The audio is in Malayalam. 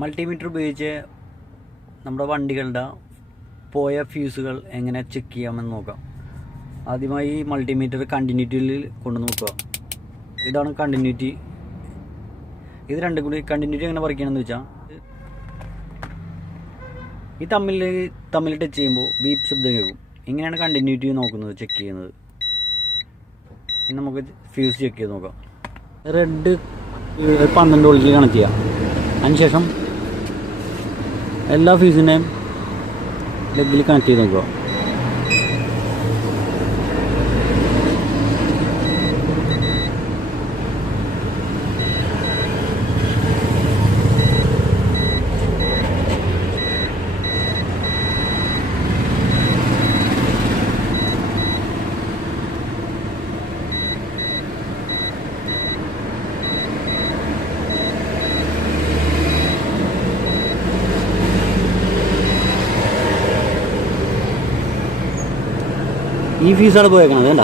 മൾട്ടിമീറ്റർ ഉപയോഗിച്ച് നമ്മുടെ വണ്ടികളുടെ പോയ ഫ്യൂസുകൾ എങ്ങനെ ചെക്ക് ചെയ്യാമെന്ന് നോക്കാം. ആദ്യമായി മൾട്ടിമീറ്റർ കണ്ടിന്യൂറ്റിയിൽ കൊണ്ടു നോക്കുക. ഇതാണ് കണ്ടിന്യൂറ്റി. ഇത് രണ്ടും കൂടി കണ്ടിന്യൂറ്റി എങ്ങനെ പറിക്കണമെന്ന് വെച്ചാൽ ഈ തമ്മിൽ ടച്ച് ചെയ്യുമ്പോൾ ബീപ്പ് ശബ്ദം കേൾക്കും. ഇങ്ങനെയാണ് കണ്ടിന്യൂറ്റി നോക്കുന്നത്, ചെക്ക് ചെയ്യുന്നത്. ഇനി നമുക്ക് ഫ്യൂസ് ചെക്ക് ചെയ്ത് നോക്കാം. റെഡ് 12 വോൾട്ടിൽ കണക്ട് ചെയ്യാം. അതിനുശേഷം എല്ലാ ഫ്യൂസിൻ്റെയും ലെഗിൽ കണക്ട് ചെയ്ത് നോക്കുക. ഈ ഫീസാണ് പോയേക്കണത് വേണ്ട.